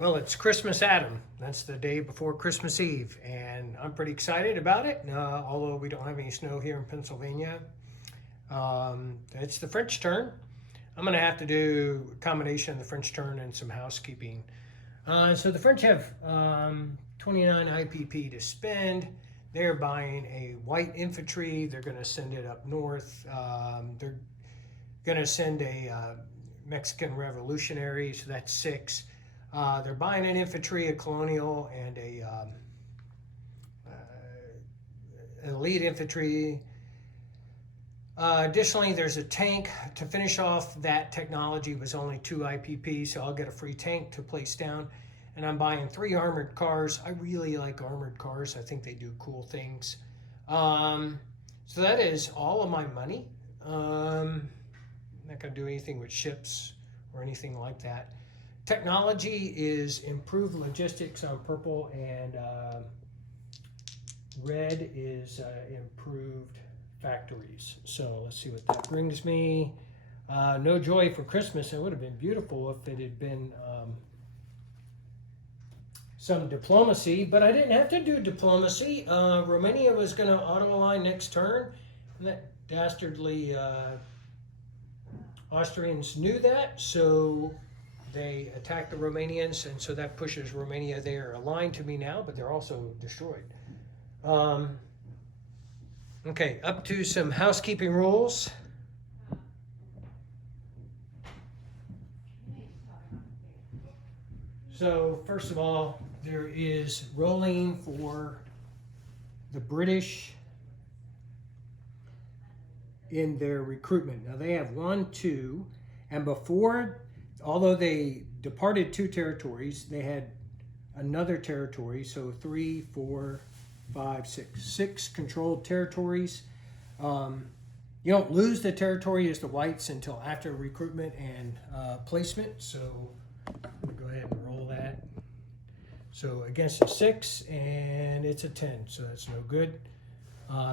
Well, it's Christmas Adam. That's the day before Christmas Eve, and I'm pretty excited about it. Although we don't have any snow here in Pennsylvania, it's the French turn. I'm going to have to do a combination of the French turn and some housekeeping. So the French have 29 IPP to spend. They're buying a white infantry. They're going to send it up north. They're going to send a Mexican revolutionary, so that's 6. They're buying an infantry, a colonial, and a elite infantry. Additionally, there's a tank. To finish off that technology was only 2 IPP, so I'll get a free tank to place down. And I'm buying 3 armored cars. I really like armored cars. I think they do cool things. So that is all of my money. I'm not going to do anything with ships or anything like that. Technology is improved logistics on purple, and red is improved factories. So let's see what that brings me. No joy for Christmas. It would have been beautiful if it had been some diplomacy, but I didn't have to do diplomacy. Romania was going to auto-align next turn, and that dastardly Austrians knew that, so they attacked the Romanians, and so that pushes Romania. They are aligned to me now, but they're also destroyed. Okay, up to some housekeeping rules. So first of all, there is rolling for the British in their recruitment. Now they have 1, 2, and before, although they departed 2 territories, they had another territory, so 3, 4, 5, 6. 6 controlled territories. You don't lose the territory as the whites until after recruitment and placement, so I'm going to go ahead and roll that. So against a 6, and it's a 10, so that's no good.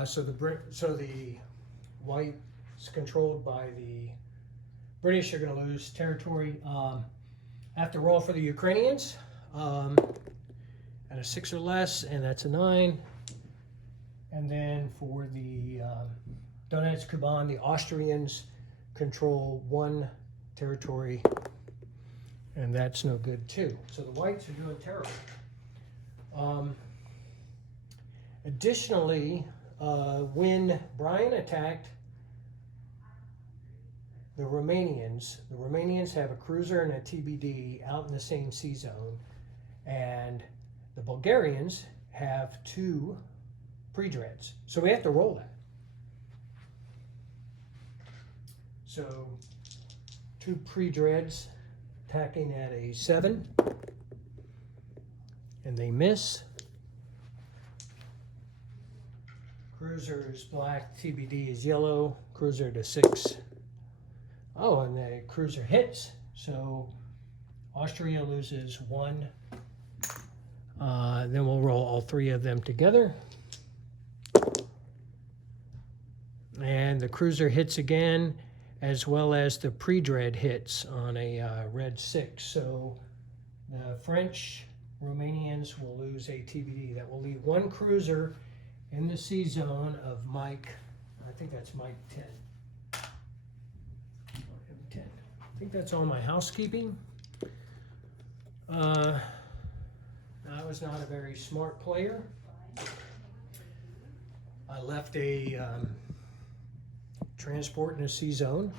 So the whites controlled by the British are going to lose territory. I have to roll for the Ukrainians at a 6 or less, and that's a 9. And then for the Donetsk Kuban, the Austrians control 1 territory, and that's no good too. So the whites are doing terrible. Additionally, when Brian attacked the Romanians have a cruiser and a TBD out in the same sea zone, and the Bulgarians have 2 pre-dreads. So we have to roll that. So 2 pre-dreads attacking at a 7, and they miss. Cruiser is black, TBD is yellow, cruiser to 6. Oh, and the cruiser hits, so Austria loses 1. Then we'll roll all 3 of them together. And the cruiser hits again, as well as the pre-dread hits on a red 6. So the French Romanians will lose a TBD. That will leave 1 cruiser in the sea zone of Mike, I think that's Mike 10. I think that's all my housekeeping. I was not a very smart player. I left a transport in a sea zone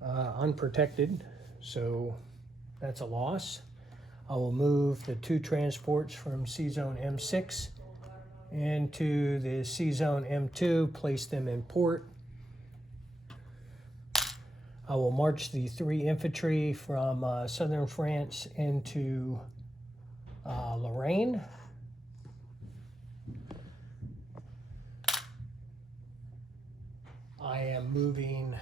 unprotected, so that's a loss. I will move the 2 transports from sea zone M6 into the sea zone M2, place them in port. I will march the 3 infantry from southern France into Lorraine. I am moving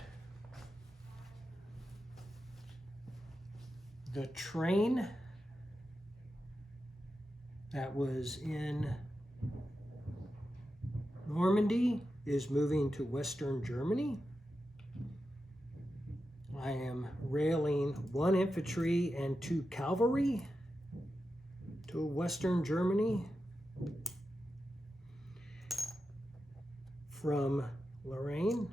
the train that was in Normandy is moving to Western Germany. I am railing 1 infantry and 2 cavalry to Western Germany from Lorraine.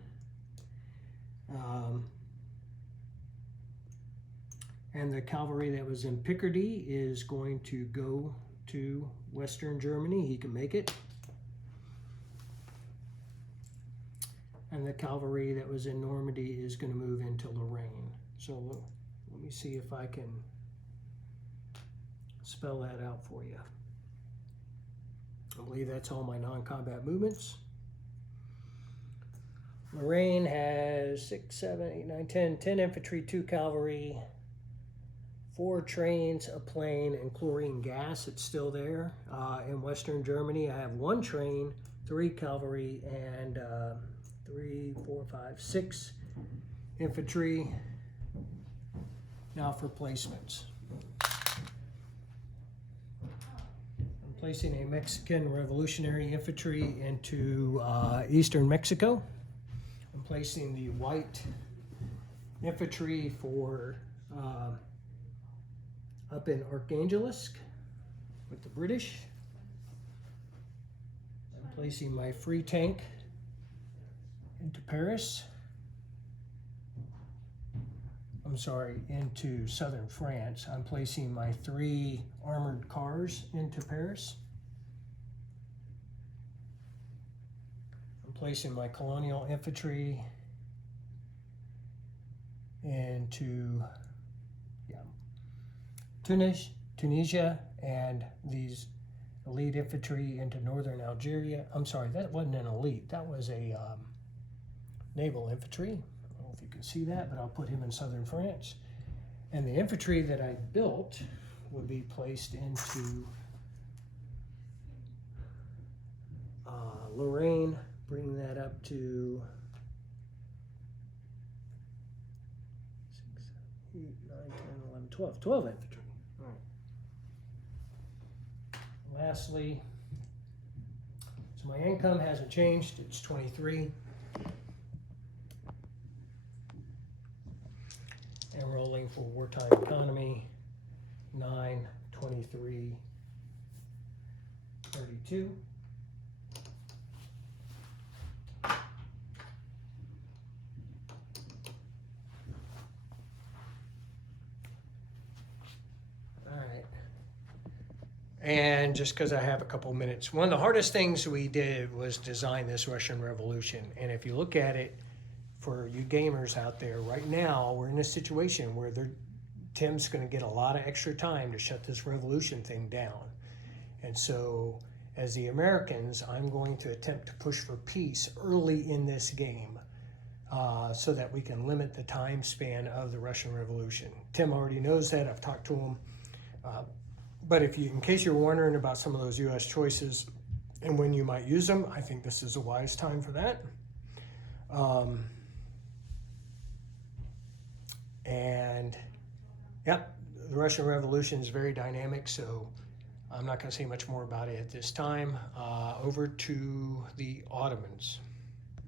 And the cavalry that was in Picardy is going to go to Western Germany. He can make it. And the cavalry that was in Normandy is going to move into Lorraine. So let me see if I can spell that out for you. I believe that's all my non-combat movements. Lorraine has 6, 7, 8, 9, 10 infantry, 2 cavalry, 4 trains, a plane, and chlorine gas. It's still there. In Western Germany, I have 1 train, 3 cavalry, and 3, 4, 5, 6 infantry. Now for placements. I'm placing a Mexican Revolutionary Infantry into eastern Mexico. I'm placing the white infantry for up in Archangelisk with the British. I'm placing my free tank into Paris. I'm sorry, into southern France. I'm placing my 3 armored cars into Paris. I'm placing my colonial infantry into Tunisia, and these elite infantry into northern Algeria. I'm sorry, that wasn't an elite. That was a naval infantry. I don't know if you can see that, but I'll put him in southern France. And the infantry that I built would be placed into Lorraine, bring that up to 6, 7, 8, 9, 10, 11, 12 infantry. All right. Lastly, so my income hasn't changed. It's 23. And rolling for wartime economy, 9, 23, 32. And just because I have a couple minutes, one of the hardest things we did was design this Russian Revolution. And if you look at it, for you gamers out there, right now we're in a situation where Tim's going to get a lot of extra time to shut this revolution thing down. And so as the Americans, I'm going to attempt to push for peace early in this game so that we can limit the time span of the Russian Revolution. Tim already knows that. I've talked to him. But in case you're wondering about some of those U.S. choices and when you might use them, I think this is a wise time for that. And yeah, the Russian Revolution is very dynamic, so I'm not going to say much more about it at this time. Over to the Ottomans.